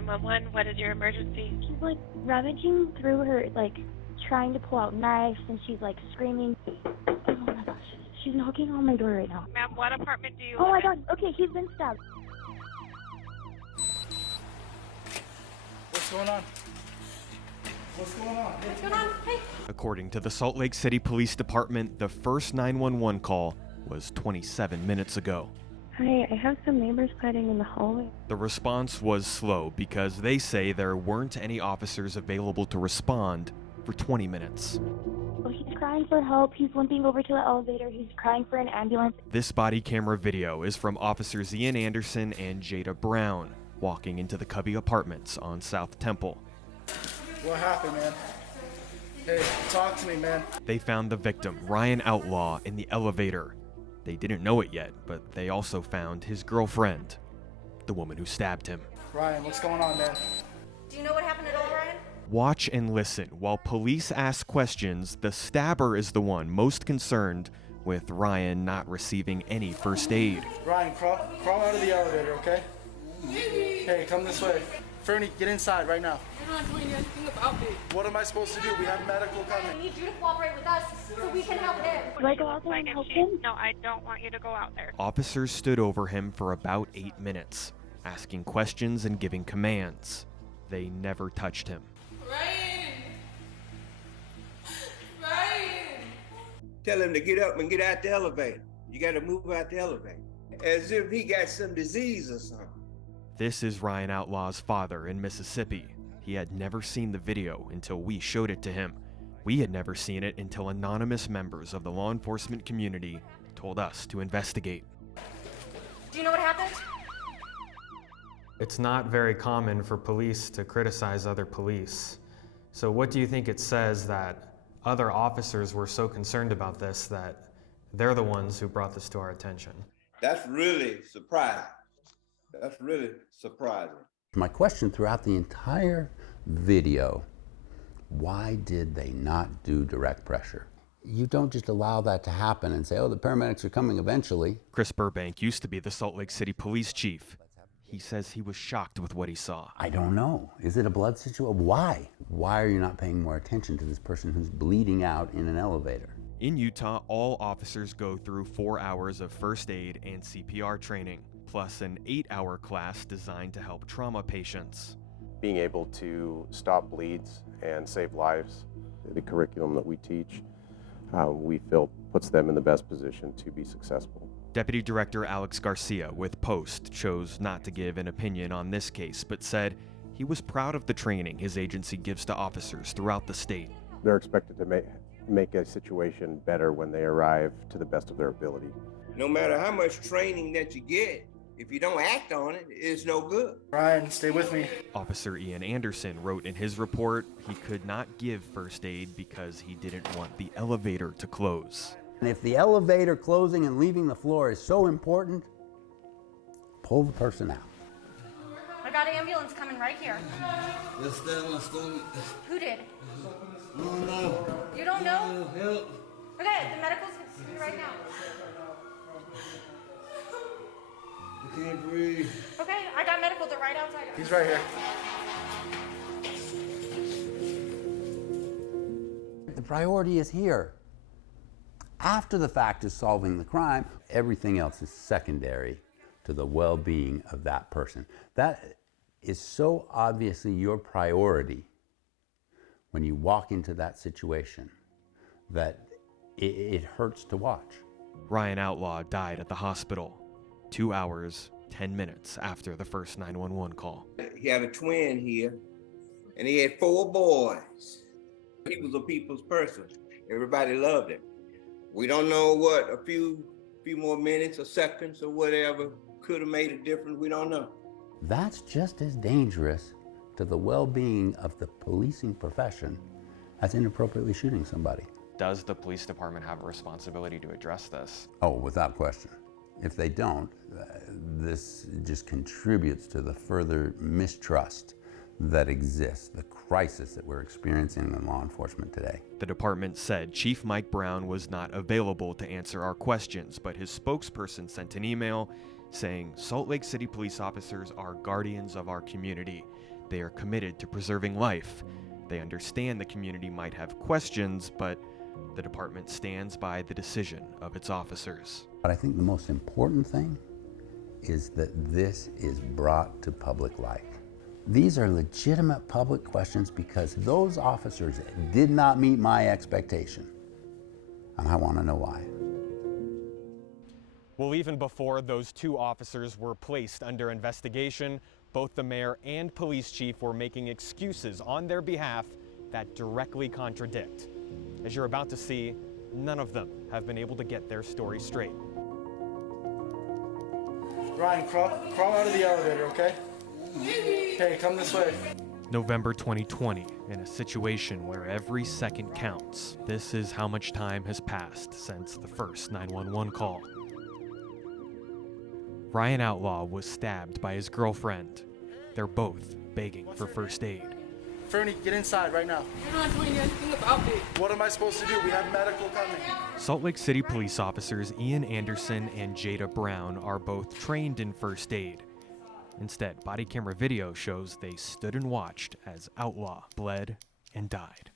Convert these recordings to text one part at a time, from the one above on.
911. What is your emergency? She's like rummaging through her, like trying to pull out knives, and she's like screaming. Oh my gosh, she's knocking on my door right now. Ma'am, what apartment do you Oh my live in? god, okay, he's been stabbed. What's going on? What's going on? What's going on? Hey. According to the Salt Lake City Police Department, the first 911 call was 27 minutes ago. Hi, I have some neighbors fighting in the hallway. The response was slow because they say there weren't any officers available to respond for 20 minutes. Oh, he's crying for help. He's limping over to the elevator. He's crying for an ambulance. This body camera video is from Officers Ian Anderson and Jada Brown walking into the Covey Apartments on South Temple. What happened, man? Hey, talk to me, man. They found the victim, Ryan Outlaw, in the elevator. They didn't know it yet, but they also found his girlfriend, the woman who stabbed him. Ryan, what's going on, man? Do you know what happened at all, Ryan? Watch and listen. While police ask questions, the stabber is the one most concerned with Ryan not receiving any first aid. Ryan, crawl out of the elevator, okay? Hey, come this way. Fernie, get inside right now. You're not doing anything about it. What am I supposed to do? We have medical I coming. need you to cooperate with us so we can help him. Do I go out there and help him? No, I don't want you to go out there. Officers stood over him for about 8 minutes, asking questions and giving commands. They never touched him. Ryan! Ryan! Tell him to get up and get out the elevator. You got to move out the elevator. As if he got some disease or something. This is Ryan Outlaw's father in Mississippi. He had never seen the video until we showed it to him. We had never seen it until anonymous members of the law enforcement community told us to investigate. Do you know what happened? It's not very common for police to criticize other police. So what do you think it says that other officers were so concerned about this that they're the ones who brought this to our attention? That's really surprising. That's really surprising. My question throughout the entire video, why did they not do direct pressure? You don't just allow that to happen and say, oh, the paramedics are coming eventually. Chris Burbank used to be the Salt Lake City police chief. He says he was shocked with what he saw. I don't know. Is it a blood situation? Why? Why are you not paying more attention to this person who's bleeding out in an elevator? In Utah, all officers go through 4 hours of first aid and CPR training, plus an 8-hour class designed to help trauma patients. Being able to stop bleeds and save lives, the curriculum that we teach, we feel puts them in the best position to be successful. Deputy Director Alex Garcia with Post chose not to give an opinion on this case, but said he was proud of the training his agency gives to officers throughout the state. They're expected to make a situation better when they arrive to the best of their ability. No matter how much training that you get, if you don't act on it, it's no good. Ryan, stay with me. Officer Ian Anderson wrote in his report he could not give first aid because he didn't want the elevator to close. And if the elevator closing and leaving the floor is so important, pull the person out. I got an ambulance coming right here. Let's stand my stomach. Who did? I don't know. You don't know? Help. Okay, the medical's here right now. I can't breathe. Okay, I got medical. They're right outside. He's right here. The priority is here. After the fact is solving the crime. Everything else is secondary to the well-being of that person. That is so obviously your priority when you walk into that situation that it hurts to watch. Ryan Outlaw died at the hospital 2 hours, 10 minutes after the first 911 call. He had a twin here, and he had 4 boys. He was a people's person. Everybody loved him. We don't know what a few more minutes or seconds or whatever could have made a difference. We don't know. That's just as dangerous to the well-being of the policing profession as inappropriately shooting somebody. Does the police department have a responsibility to address this? Oh, without question. If they don't, this just contributes to the further mistrust that exists, the crisis that we're experiencing in law enforcement today. The department said Chief Mike Brown was not available to answer our questions, but his spokesperson sent an email saying Salt Lake City police officers are guardians of our community. They are committed to preserving life. They understand the community might have questions, but the department stands by the decision of its officers. But I think the most important thing is that this is brought to public light. These are legitimate public questions because those officers did not meet my expectation. And I want to know why. Well, even before those two officers were placed under investigation, both the mayor and police chief were making excuses on their behalf that directly contradict. As you're about to see, none of them have been able to get their story straight. Ryan, crawl out of the elevator, okay? Hey, come this way. November 2020, in a situation where every second counts, this is how much time has passed since the first 911 call. Ryan Outlaw was stabbed by his girlfriend. They're both begging for first aid. Fernie, get inside right now. You're not doing anything about it. What am I supposed to do? We have medical coming. Salt Lake City police officers Ian Anderson and Jada Brown are both trained in first aid. Instead, body camera video shows they stood and watched as Outlaw bled and died.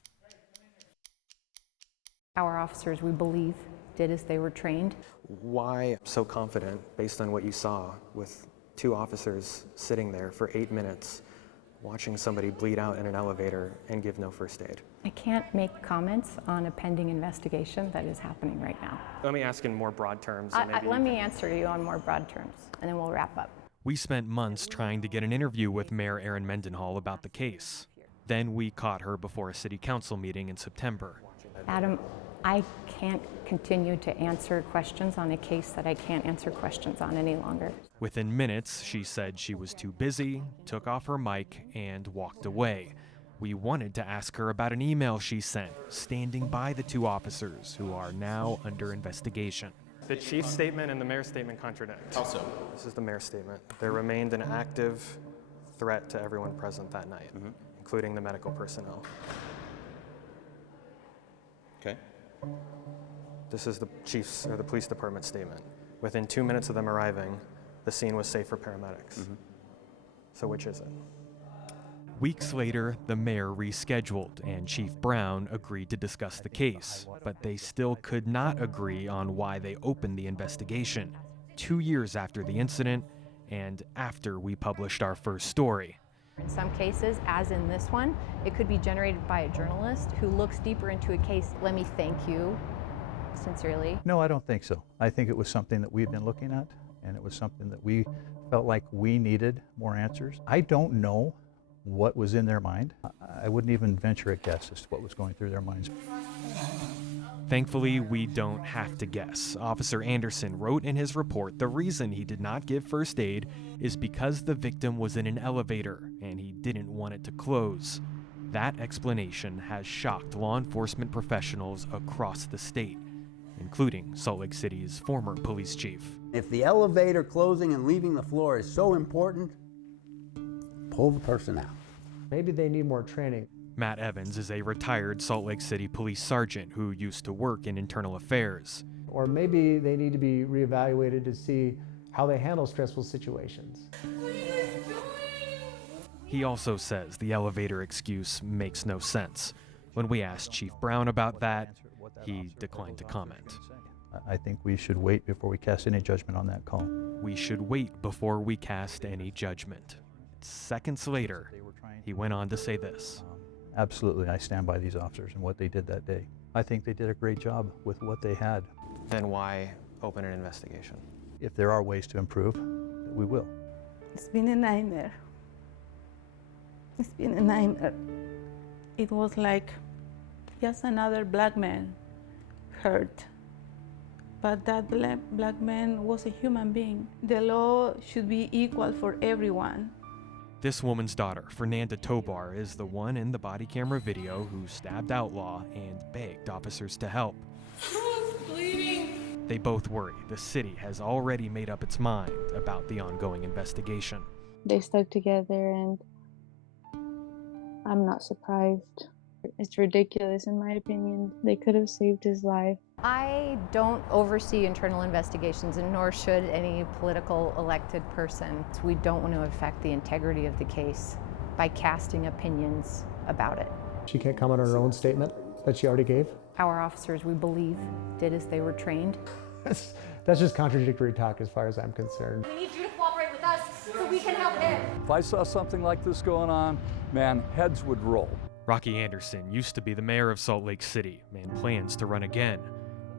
Our officers, we believe, did as they were trained. Why so confident based on what you saw with two officers sitting there for 8 minutes watching somebody bleed out in an elevator and give no first aid? I can't make comments on a pending investigation that is happening right now. Let me ask in more broad terms. Let me answer you on more broad terms, and then we'll wrap up. We spent months trying to get an interview with Mayor Erin Mendenhall about the case. Then we caught her before a city council meeting in September. Adam, I can't continue to answer questions on a case that I can't answer questions on any longer. Within minutes, she said she was too busy, took off her mic, and walked away. We wanted to ask her about an email she sent, standing by the two officers who are now under investigation. The chief's statement and the mayor's statement contradict. How so? This is the mayor's statement. There remained an active threat to everyone present that night, including the medical personnel. Okay. This is the chief's or the police department statement. Within 2 minutes of them arriving, the scene was safe for paramedics. So which is it? Weeks later, the mayor rescheduled and Chief Brown agreed to discuss the case, but they still could not agree on why they opened the investigation 2 years after the incident and after we published our first story. In some cases, as in this one, it could be generated by a journalist who looks deeper into a case. Let me thank you sincerely. No, I don't think so. I think it was something that we've been looking at, and it was something that we felt like we needed more answers. I don't know what was in their mind. I wouldn't even venture a guess as to what was going through their minds. Thankfully, we don't have to guess. Officer Anderson wrote in his report the reason he did not give first aid is because the victim was in an elevator and he didn't want it to close. That explanation has shocked law enforcement professionals across the state, including Salt Lake City's former police chief. If the elevator closing and leaving the floor is so important, pull the person out. Maybe they need more training. Matt Evans is a retired Salt Lake City police sergeant who used to work in internal affairs. Or maybe they need to be reevaluated to see how they handle stressful situations. He also says the elevator excuse makes no sense. When we asked Chief Brown about that, he declined to comment. I think we should wait before we cast any judgment on that call. We should wait before we cast any judgment. Seconds later, he went on to say this. Absolutely, I stand by these officers and what they did that day. I think they did a great job with what they had. Then why open an investigation? If there are ways to improve, we will. It's been a nightmare. It's been a nightmare. It was like just another black man hurt. But that black man was a human being. The law should be equal for everyone. This woman's daughter, Fernanda Tobar, is the one in the body camera video who stabbed Outlaw and begged officers to help. I was bleeding. They both worry the city has already made up its mind about the ongoing investigation. They stuck together, and I'm not surprised. It's ridiculous in my opinion. They could have saved his life. I don't oversee internal investigations, and nor should any political elected person. We don't want to affect the integrity of the case by casting opinions about it. She can't comment on her own statement that she already gave? Our officers, we believe, did as they were trained. That's just contradictory talk as far as I'm concerned. We need you to cooperate with us so we can help him. If I saw something like this going on, man, heads would roll. Rocky Anderson used to be the mayor of Salt Lake City and plans to run again.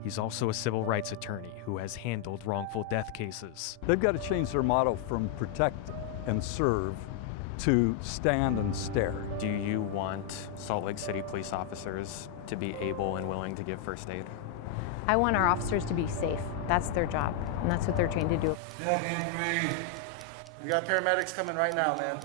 He's also a civil rights attorney who has handled wrongful death cases. They've got to change their motto from protect and serve to stand and stare. Do you want Salt Lake City police officers to be able and willing to give first aid? I want our officers to be safe. That's their job, and that's what they're trained to do. We got paramedics coming right now, man.